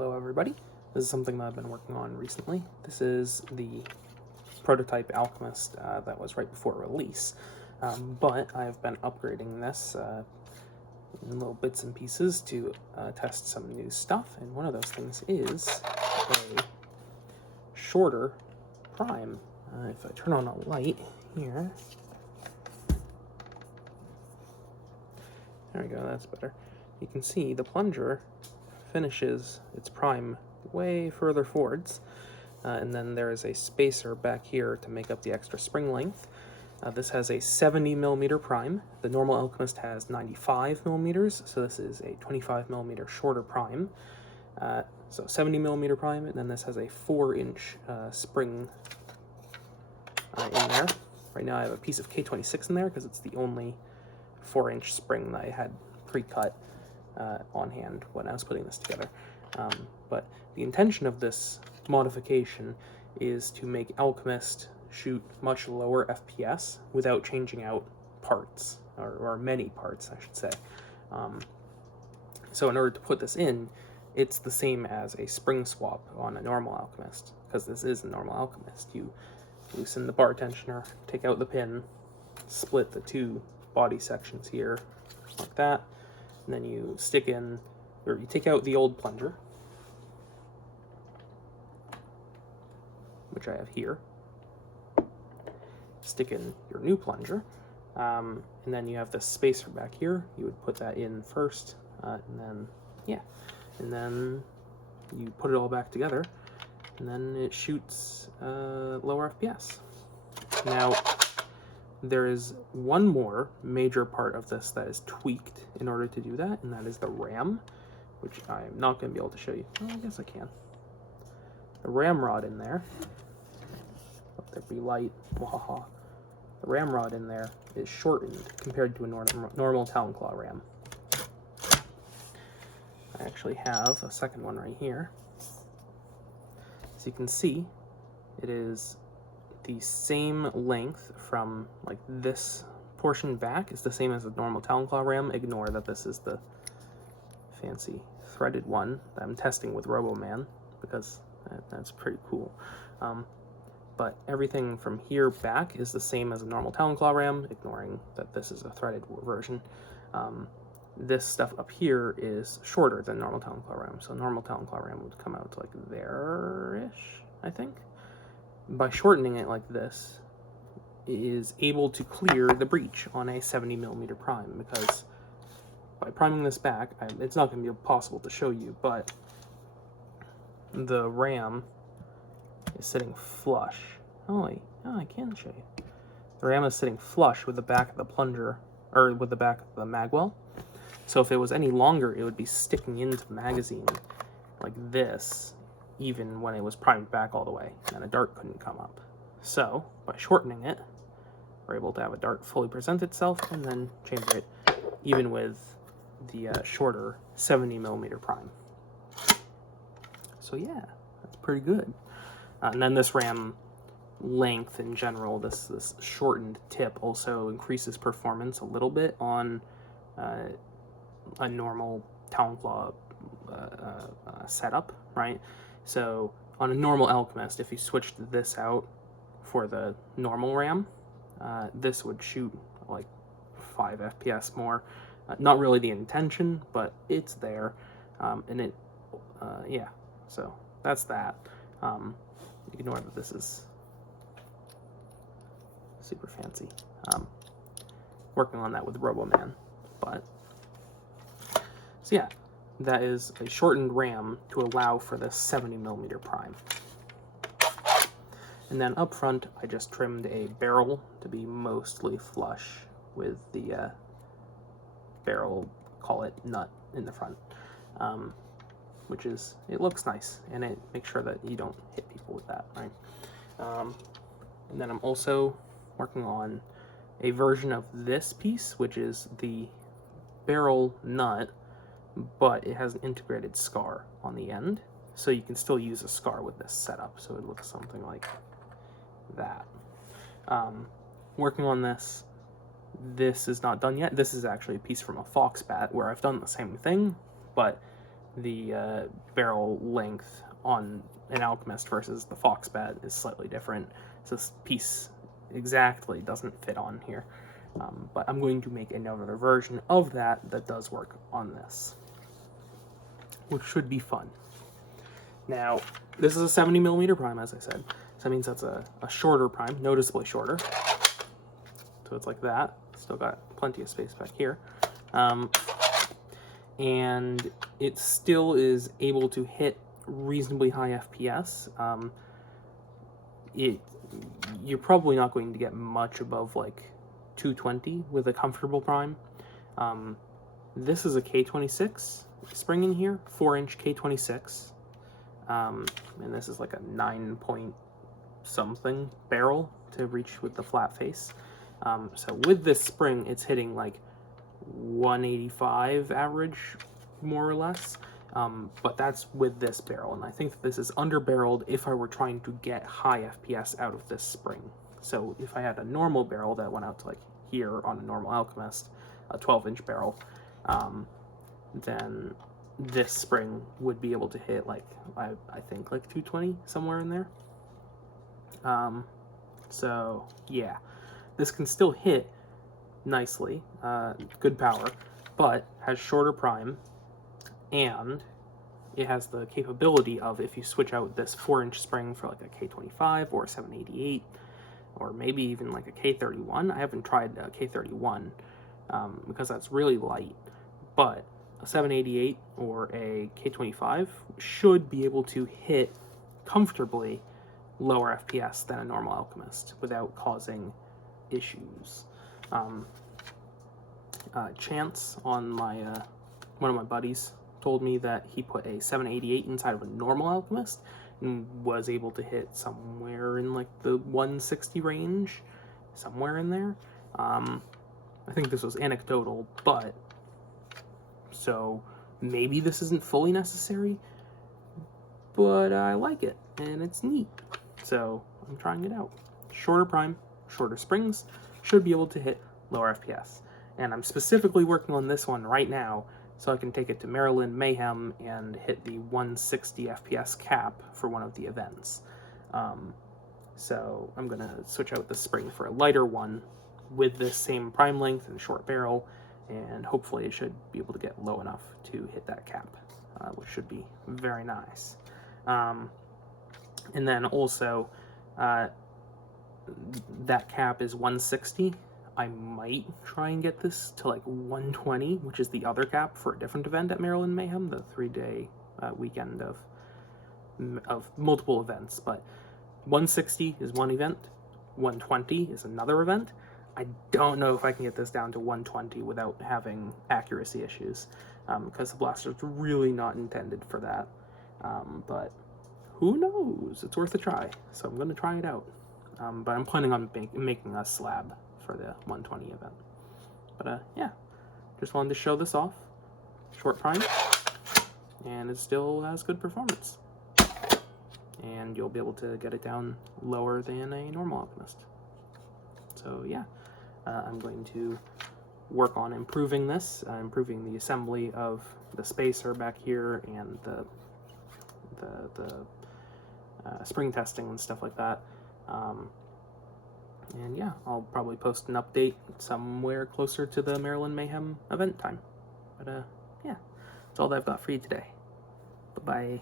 Hello everybody, this is something that I've been working on recently. This is the prototype Alchemist that was right before release, but I've been upgrading this in little bits and pieces to test some new stuff, and one of those things is a shorter prime. If I turn on a light here, there we go, that's better. You can see the plunger finishes its prime way further forwards, and then there is a spacer back here to make up the extra spring length. This has a 70mm prime. The normal Alchemist has 95mm, so this is a 25mm shorter prime. So 70mm prime, and then this has a 4-inch spring in there. Right now I have a piece of K26 in there because it's the only 4-inch spring that I had pre-cut on hand when I was putting this together. But the intention of this modification is to make Alchemist shoot much lower FPS without changing out parts, or many parts, I should say. So in order to put this in, it's the same as a spring swap on a normal Alchemist, because this is a normal Alchemist. You loosen the bar tensioner, take out the pin, split the two body sections here, like that, and then you stick in, or you take out the old plunger, which I have here, stick in your new plunger, and then you have this spacer back here. You would put that in first, and then, yeah, and then you put it all back together, and then it shoots lower FPS. Now, there is one more major part of this that is tweaked in order to do that, and that is the RAM, which I'm not going to be able to show you. Well, I guess I can. The ramrod in there, let there be light, wahaha. The ramrod in there is shortened compared to a normal Talon Claw ram. I actually have a second one right here. As you can see, it is the same length from like this portion back is the same as the normal Talon Claw ram. Ignore that this is the fancy threaded one that I'm testing with RoboMan, because that's pretty cool. But everything from here back is the same as a normal Talon Claw ram, ignoring that this is a threaded version. This stuff up here is shorter than normal Talon Claw ram, so normal Talon Claw ram would come out to like there-ish, I think. By shortening it like this, it is able to clear the breach on a 70mm prime, because by priming this back, it's not going to be possible to show you, but the ram is sitting flush. Oh, I can show you. The ram is sitting flush with the back of the plunger, or with the back of the magwell. So if it was any longer, it would be sticking into the magazine like this, even when it was primed back all the way, and a dart couldn't come up. So, by shortening it, we're able to have a dart fully present itself, and then chamber it, even with the shorter 70mm prime. So yeah, that's pretty good. And then this ram length in general, this shortened tip also increases performance a little bit on a normal Talon Claw setup, right? So on a normal Alchemist, if you switched this out for the normal RAM, this would shoot like 5 FPS more. Not really the intention, but it's there, and it, yeah. So that's that. Ignore that this is super fancy. Working on that with RoboMan, but so yeah. That is a shortened RAM to allow for this 70mm prime. And then up front, I just trimmed a barrel to be mostly flush with the barrel, call it nut, in the front. Which is, it looks nice, and it makes sure that you don't hit people with that, right? And then I'm also working on a version of this piece, which is the barrel nut, but it has an integrated scar on the end, so you can still use a scar with this setup, so it looks something like that. Working on this. This is not done yet. This is actually a piece from a fox bat where I've done the same thing, but the barrel length on an Alchemist versus the Foxbat is slightly different. So this piece exactly doesn't fit on here. But I'm going to make another version of that does work on this, which should be fun. Now, this is a 70mm prime, as I said. So that means that's a shorter prime, noticeably shorter. So it's like that. Still got plenty of space back here. And it still is able to hit reasonably high FPS. You're probably not going to get much above like 220 with a comfortable prime. This is a K26 spring in here, 4-inch K26. And this is like a 9-point something barrel to reach with the flat face. So with this spring, it's hitting like 185 average, more or less. But that's with this barrel, and I think that this is under-barreled if I were trying to get high FPS out of this spring. So if I had a normal barrel that went out to like here on a normal Alchemist, a 12-inch barrel, then this spring would be able to hit like, I think like 220, somewhere in there. So yeah, this can still hit nicely, good power, but has shorter prime, and it has the capability of, if you switch out this 4-inch spring for like a K25 or a 788, or maybe even like a K31. I haven't tried a K31 because that's really light, but a 788 or a K25 should be able to hit comfortably lower FPS than a normal Alchemist without causing issues. Chance on my one of my buddies told me that he put a 788 inside of a normal Alchemist and was able to hit somewhere in like the 160 range, somewhere in there. I think this was anecdotal, but so maybe this isn't fully necessary, but I like it and it's neat, so I'm trying it out. Shorter prime, shorter springs, should be able to hit lower FPS, and I'm specifically working on this one right now so I can take it to Maryland Mayhem and hit the 160 FPS cap for one of the events. So I'm going to switch out the spring for a lighter one with this same prime length and short barrel, and hopefully it should be able to get low enough to hit that cap, which should be very nice. And then also, that cap is 160. I might try and get this to like 120, which is the other cap for a different event at Maryland Mayhem, the 3-day weekend of multiple events. But 160 is one event, 120 is another event. I don't know if I can get this down to 120 without having accuracy issues, because the blaster's really not intended for that. But who knows? It's worth a try, so I'm going to try it out. But I'm planning on making a slab for the 120 event. But yeah, just wanted to show this off. Short prime, and it still has good performance. And you'll be able to get it down lower than a normal Alchemist. So yeah, I'm going to work on improving this, improving the assembly of the spacer back here and the spring testing and stuff like that. And yeah, I'll probably post an update somewhere closer to the Maryland Mayhem event time. But yeah, that's all that I've got for you today. Bye-bye.